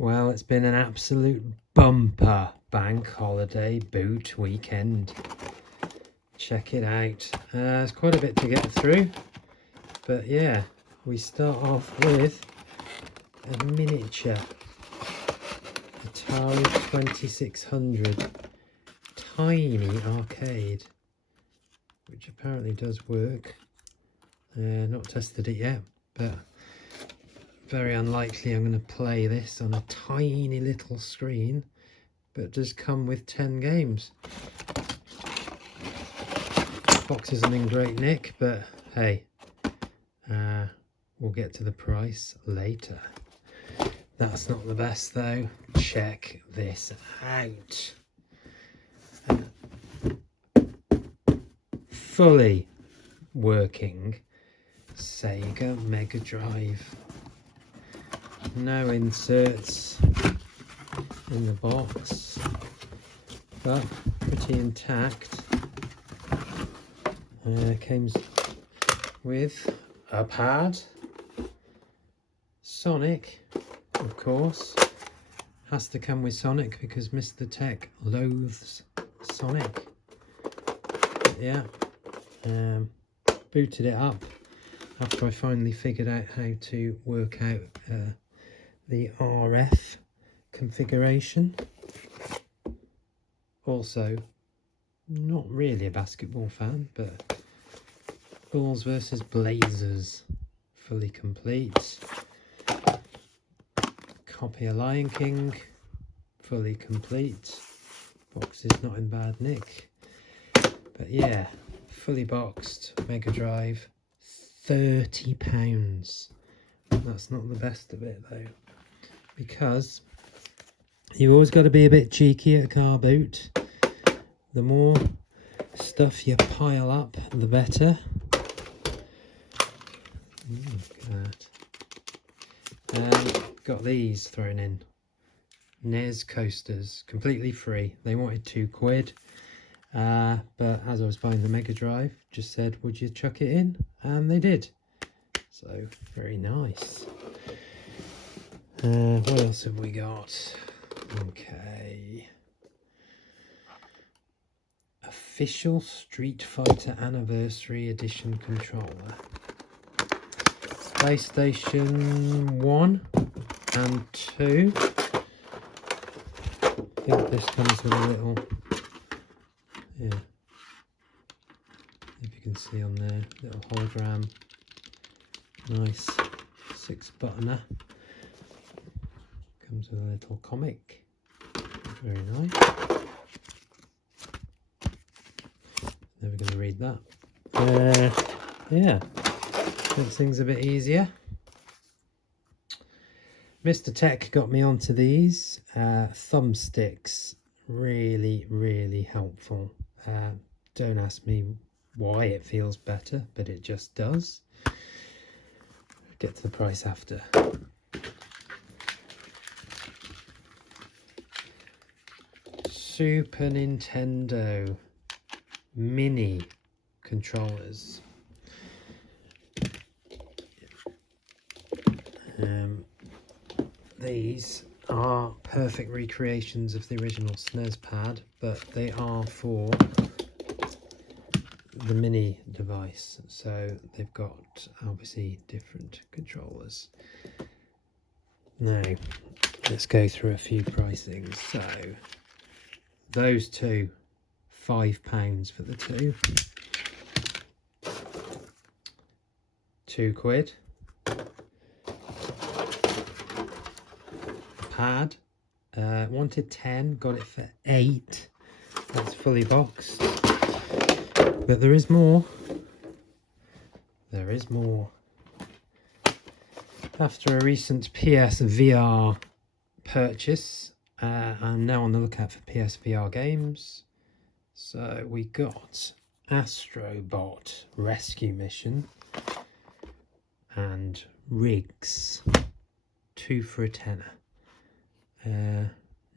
Well, it's been an absolute bumper bank holiday boot weekend. Check it out. There's quite a bit to get through, but yeah, we start off with a miniature Atari 2600 tiny arcade, which apparently does work. Not tested it yet, but very unlikely I'm going to play this on a tiny little screen, but it does come with 10 games. Box isn't in great nick, but hey, we'll get to the price later. That's not the best though. Check this out. Fully working Sega Mega Drive. No inserts in the box, but pretty intact. Comes with a pad, Sonic, of course. Has to come with Sonic because Mr. Tech loathes Sonic. But yeah, booted it up after I finally figured out how to work out the RF configuration. Also, not really a basketball fan, but Bulls versus Blazers, fully complete. Copy of Lion King, fully complete. Box is not in bad nick. But yeah, fully boxed Mega Drive, £30. That's not the best of it though, because you've always got to be a bit cheeky at a car boot. The more stuff you pile up, the better. Look at that. Got these thrown in. NES coasters, completely free. They wanted £2, but as I was buying the Mega Drive, just said, would you chuck it in? And they did. So, very nice. What else have we got? Okay. Official Street Fighter Anniversary Edition controller. PlayStation 1 and 2. I think this comes with a little, yeah, if you can see on there, little hologram. Nice 6-buttoner. Comes with a little comic. Very nice. Never going to read that. Yeah, makes things a bit easier. Mr. Tech got me onto these thumbsticks. Really helpful. Don't ask me why it feels better, but it just does. Get to the price after. Super Nintendo mini controllers. These are perfect recreations of the original SNES pad, but they are for the mini device, so they've got obviously different controllers. Now let's go through a few pricings. So those two, £5 for the two. £2. Pad, wanted 10, got it for 8. That's fully boxed. But there is more. There is more. After a recent PSVR purchase, I'm now on the lookout for PSVR games. So we got Astrobot Rescue Mission and Riggs, 2 for a tenner.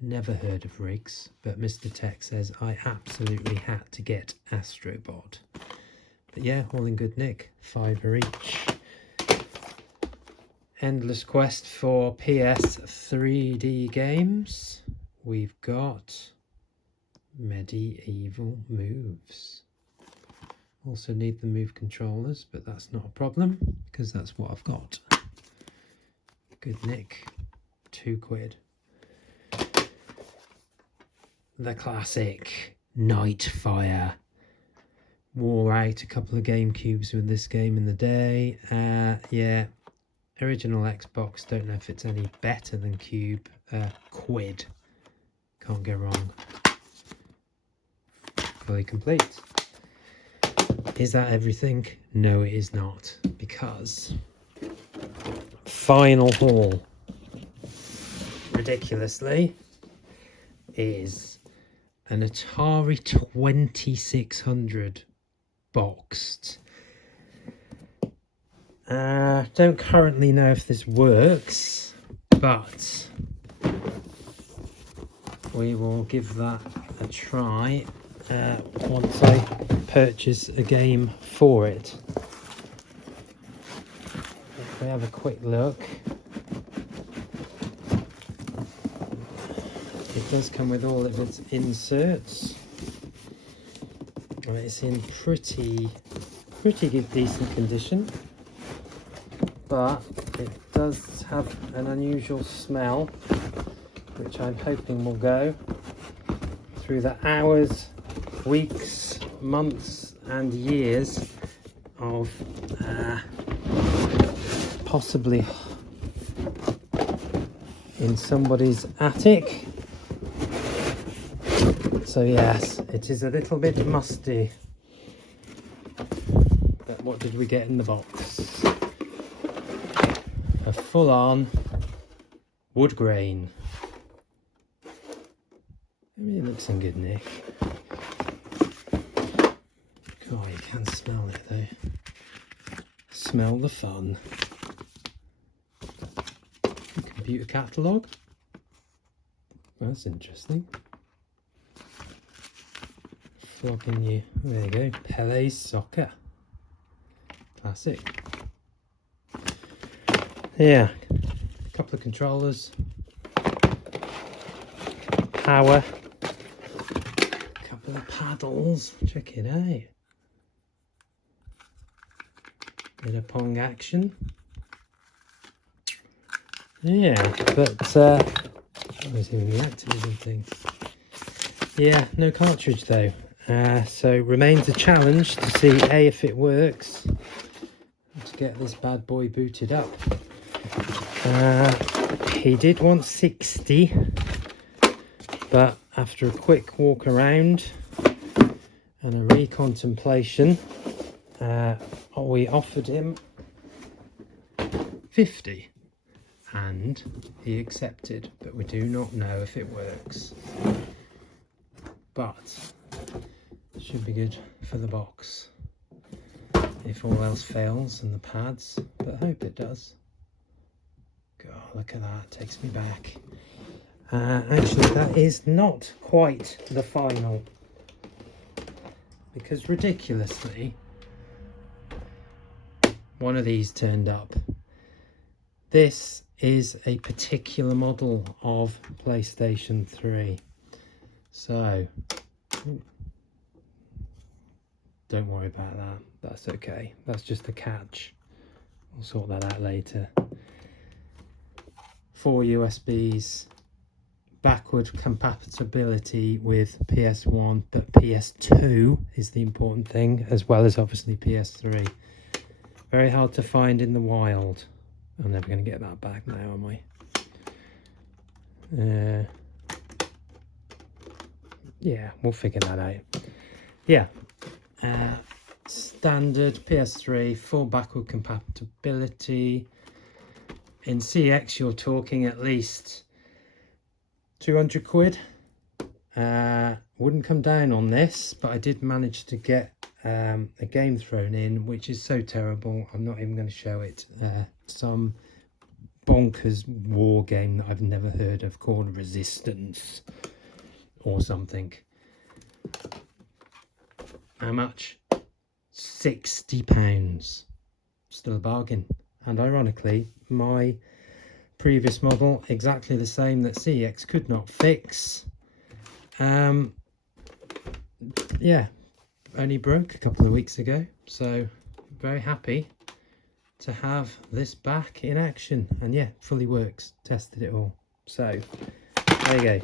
Never heard of Riggs, but Mr. Tech says I absolutely had to get Astrobot. But yeah, all in good nick, £5 each. endless quest for PS 3D games. We've got Medieval Moves. Also need the move controllers, but that's not a problem because that's what I've got. Good nick, £2. The classic Nightfire. Wore out a couple of GameCubes with this game in the day. Yeah, original Xbox, don't know if it's any better than Cube. Quid, can't go wrong. Fully complete. Is that everything? No, it is not, because final haul, ridiculously, is an Atari 2600 boxed. Don't currently know if this works, but we will give that a try once I purchase a game for it. If we have a quick look, it does come with all of its inserts. It's in pretty good, decent condition, but it does have an unusual smell, which I'm hoping will go through the hours, weeks, months and years of possibly in somebody's attic. So yes, it is a little bit musty. But what did we get in the box? A full-on wood grain. I mean, it looks in good nick. God, you can smell it though. Smell the fun. Computer catalogue. That's interesting. Flogging you. There you go. Pele's Soccer. Classic. Yeah. A couple of controllers. Power. A couple of paddles. Check it out. Bit of Pong action. Yeah, but I was even the Activision thing. Yeah, no cartridge though. So remains a challenge to see if it works to get this bad boy booted up. He did want 60, but after a quick walk around and a recontemplation, we offered him 50. And he accepted, but we do not know if it works. But it should be good for the box if all else fails, and the pads, but I hope it does. God, look at that, takes me back. Actually, that is not quite the final, because ridiculously, one of these turned up. This is a particular model of PlayStation 3. So, don't worry about that. That's okay. That's just a catch. We'll sort that out later. 4 USBs. Backward compatibility with PS1, but PS2 is the important thing, as well as obviously PS3. Very hard to find in the wild. I'm never going to get that back now, am I? Yeah, we'll figure that out. Yeah. Standard PS3, full backward compatibility. In CX, you're talking at least 200 quid. Wouldn't come down on this, but I did manage to get a game thrown in, which is so terrible I'm not even going to show it. Some bonkers war game that I've never heard of called Resistance or something. How much? £60. Still a bargain. And ironically, my previous model, exactly the same, that CX could not fix, yeah, only broke a couple of weeks ago. So very happy to have this back in action, and yeah, fully works. Tested it all. So there you go.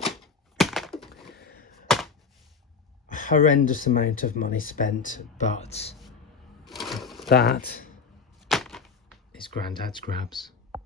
Horrendous amount of money spent, but that is Grandad's grabs.